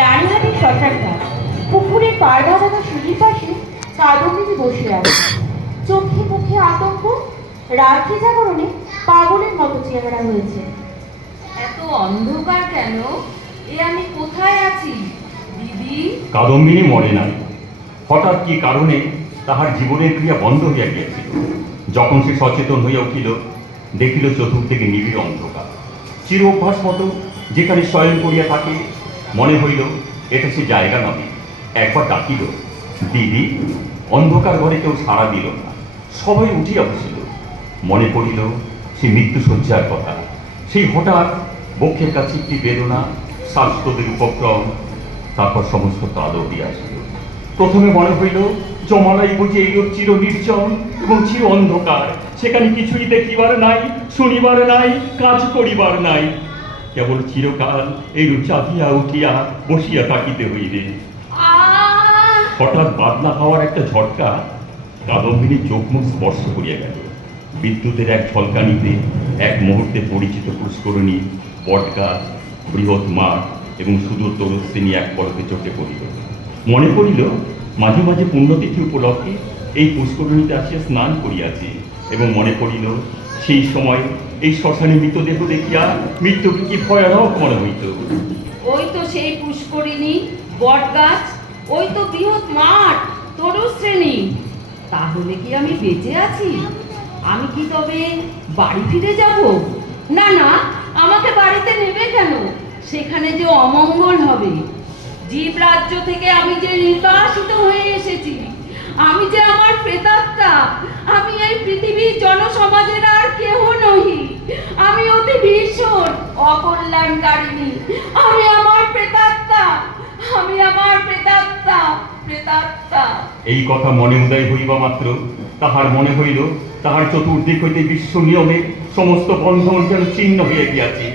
রানীহাটির শ্মশানঘাট, পুকুরের পাড় বাঁধানো সিঁড়ির পাশে কাদম্বিনী বসে আছে। চোখে মুখে আতঙ্ক, রাত্রি জাগরণে পাগলের মতো চেহারা হয়েছে। এত অন্ধকার কেন? এ আমি কোথায় আছি দিদি? কাদম্বিনী মরে নাই। হঠাৎ কি কারণে তাহার জীবনের ক্রিয়া বন্ধ হইয়া গিয়াছিল। যখন সে সচেতন হইয়া উঠিল, দেখিল চতুর্দিকে নিবিড় অন্ধকার। চির অভ্যাস মতো যেখানে শয়ন করিয়া থাকে, মনে হইল এটা সে জায়গা নয়। একবার ডাকিল, দিদি। অন্ধকার ঘরে কেউ সাড়া দিল না, সবাই উঠিয়া বসিল। মনে পড়িল সে মৃত্যুশয্যার কথা। সেই হঠাৎ বক্ষের কাছে একটি বেদনা, শ্বাসরোধের উপক্রম, তারপর সমস্ত কালো হইয়া আসিল। প্রথমে মনে হইল জমানাই বুঝি এইরূপ চির নির্জন এবং চির অন্ধকার, সেখানে কিছুই দেখিবার নাই, শুনিবার নাই, কাজ করিবার নাই। কেবল চিরকাল এইরূপ চাপিয়া উঠিয়া বসিয়া থাকিতে হইবে। হঠাৎ বাদলা হওয়ার একটা ঝটকা কাদম্বিনীর চোখ মুখ স্পর্শ করিয়া গেল। বিদ্যুতের এক ঝলকানিতে এক মুহূর্তে পরিচিত পুষ্করণী, বটগাছ, বৃহৎ মাঠ এবং সুদূর তরুশ্রেণী এক পলকে চোখে পড়িল। মনে পড়িল মাঝে মাঝে পুণ্যতিথি উপলক্ষে এই পুষ্করণীতে আসিয়া স্নান করিয়াছি, এবং মনে পড়িল সেই সময় এই শ্মশানে মৃতদেহ দেখিয়া মৃত্যুকে কি ভয়ানক মনে হইত। ওই তো সেই পুষ্করিণী, বটগাছ, ওই তো বৃহৎ মাঠ, তরুশ্রেণী। তাহলে কি আমি বেঁচে আছি? আমি কি তবে বাড়ি ফিরে যাব? না না, আমাকে বাড়িতে নেবে কেন? সেখানে যে অমঙ্গল হবে। জীব রাজ্য থেকে আমি যে নির্বাসিত হয়ে এসেছি, আমি যে আমার প্রেতাত্মা, আমি এই পৃথিবীর জনসমাজের আর কেহ নহি। আমি অতি ভীষণ অকল্যাণকারিণী। আমি আমার প্রেতাত্মা, আমি আমার প্রেতাত্মা, প্রেতাত্মা। এই কথা মনে উদয় হইবা মাত্র তাহার মনে হইল তাহার চতুর্দিক হইতে বিশ্ব নিয়মের সমস্ত বন্ধন যেন ছিন্ন হইয়া গিয়াছে।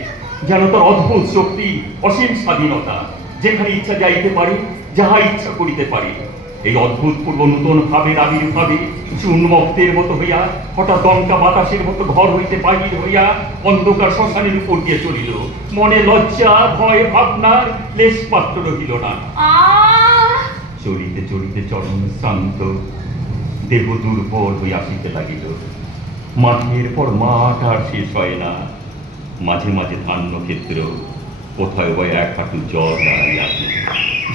যেন তার অদ্ভুত শক্তি, অসীম স্বাধীনতা, যেখানে ইচ্ছা যাইতে পারে, যাহা ইচ্ছা করিতে পারে। এই অদ্ভুত পূর্ব নূতন ভাবের আবির্ভাবে সে উন্মত্তের মতো হইয়া হঠাৎ দমকা বাতাসের মতো ঘর হইতে বাহির হইয়া অন্ধকার শ্মশানের উপর দিয়ে চলিল। মনে লজ্জা, ভয়, ভাবনার লেশ মাত্র রহিল না। চলিতে চলিতে চরম শ্রান্ত, দেহ দুর্বল হইয়া আসিতে লাগিল। মাঠের পর মাঠ আর শেষ হয় না। মাঝে মাঝে ধান্য ক্ষেত্র, কোথায় বা এক হাঁটু জল দাঁড়াইয়াছে।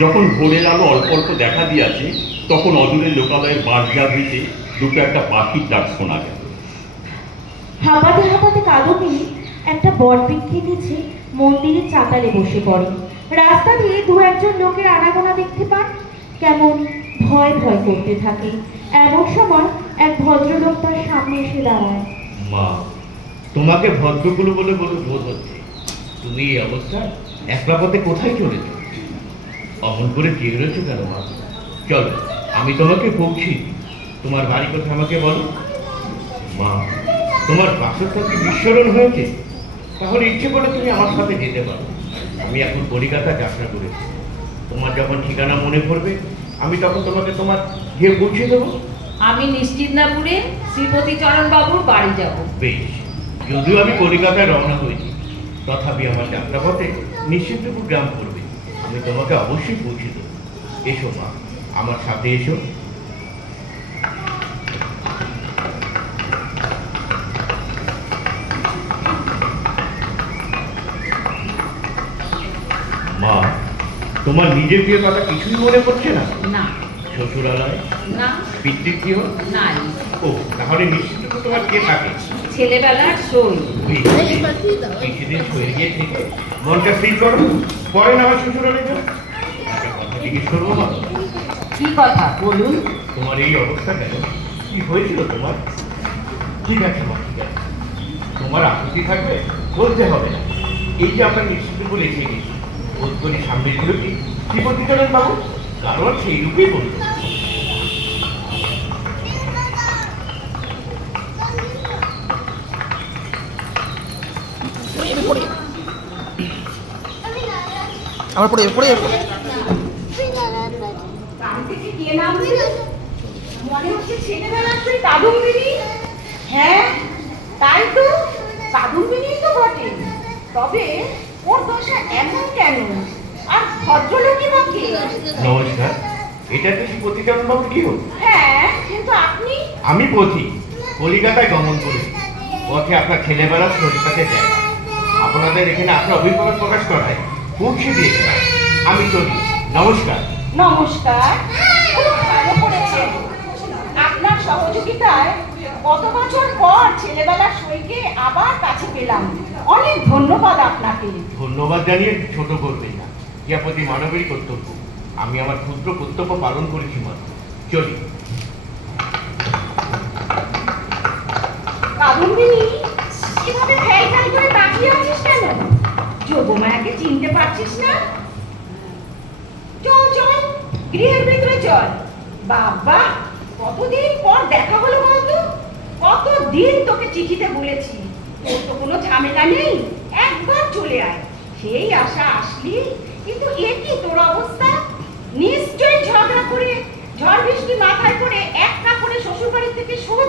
যখন ভোরের আলো অল্প অল্প দেখা দিয়াছে, তখন অদূরের লোকালয়ের বাঁশঝাড় হইতে দুটো একটা পাখির ডাক শোনা গেল। হাঁপাতে হাঁপাতে কাদম্বিনী একটা বটবৃক্ষের নিচে মন্দিরের চাতালে বসে পড়ে। রাস্তা দিয়ে দু একজন লোকের আনাগোনা দেখতে পান, কেমন ভয় ভয় করতে থাকে। এমন সময় এক ভদ্রলোক তার সামনে এসে দাঁড়ায়। মা, তোমাকে ভদ্রগুলো বলে বলে বোধ হচ্ছে। তুমি এই অবস্থায় একলা পথে কোথায় চলেছ? অমন করে চেয়ে রয়েছো কেন মা? চলো, আমি তোমাকে পৌঁছি। তোমার বাড়ি কোথায় আমাকে বলো। মা, তোমার বাসরটা কি বিস্মরণ হয়েছে? তাহলে ইচ্ছে করে তুমি আমার সাথে যেতে পারো। আমি এখন কলিকাতা যাত্রা করেছি। তোমার যখন ঠিকানা মনে পড়বে, আমি তখন তোমাকে তোমার গিয়ে পৌঁছে দেবো। আমি নিশ্চিন্তাপুরে শ্রীপতি চরণ বাবুর বাড়ি যাব। বেশ, যদিও আমি কলিকাতায় রওনা হয়েছি, তথাপি আমার যাত্রাপথে নিশ্চিন্তপুর গ্রাম পড়বে। আমি তোমাকে অবশ্যই পৌঁছে দেবো। এসো মা, আমার সাথে এসো। মা, তোমার নিজের বিয়ের কথা কিছুই মনে পড়ছে না? না। শ্বশুরালয়? না। পিতৃগৃহ? নাই। ও, তাহলে নিশ্চিন্ত তোমার কে থাকে? ছেলেবেলার সই। কিছুদিন সরে গিয়ে থেকে মনটা স্থির করো, পরে না আমার শ্বশুরালয় যাও। একটা কথা জিজ্ঞেস করবো মা? কি কথা বলুন? তোমার এই অবস্থা কেন? কি হয়েছিল তোমার? ঠিক আছে মা, ঠিক আছে। তোমার আপত্তি থাকবে বলতে হবে না। এই যে আমরা নিশ্চিন্তপুর লিখে গেছি, বোধ করি সামনে ছিল কি শ্রীপতি চরণ বাবু, কারণ সেই রূপেই বলতো। আমার পড়ে পড়ে মনে হচ্ছে ছেলেবেলার সেই কাদম্বিনী। হ্যাঁ, তাই তো, কাদম্বিনী তো বটে। তবে ওর দশা এমন কেন? আর ভদ্রলোকই বা কে? নমস্কার, এটা কি পতিচরণ বাবু কি হোক? হ্যাঁ, কিন্তু আপনি? আমি পথি, কলিকাতায় গমন করেছি। পথে আপনার ছেলেবেলার সরিষাতে যায়। আপনাদের এখানে আপনার অভিজ্ঞতা প্রকাশ করায় খুব দিয়েছে। আমি চলি, নমস্কার। নমস্কার। খুব ভালো করেছেন। আপনার সহযোগিতায় কত বছর পর ছেলেবেলার সইকে আবার কাছে পেলাম। অনেক ধন্যবাদ আপনাকে। ধন্যবাদ জানিয়ে ছোট করবেন না, ক্রিয়াপতি মানবেরই কর্তব্য। আমি আমার ক্ষুদ্র কর্তব্য পালন করেছি মাত্র। চলি। কাদম্বিনী, এভাবে ফ্যাল ফ্যাল করে তাকিয়ে আছিস কেন? যোগমায়াকে চিনতে পারছিস না? চল চল, গৃহের ভিতরে চল। বাবা, কতদিন পর দেখা হলো বলতো? কতদিন তোকে চিঠিতে বলেছি, তোর তো কোনো ঝামেলা নেই, একবার চলে আয়। সেই আশা আসলি, কিন্তু এ কি তোর অবস্থা? নিশ্চয়ই ঝগড়া করে, ঝড় বৃষ্টি মাথায় করে এক কাপড়ে শ্বশুর বাড়ি থেকে সোজা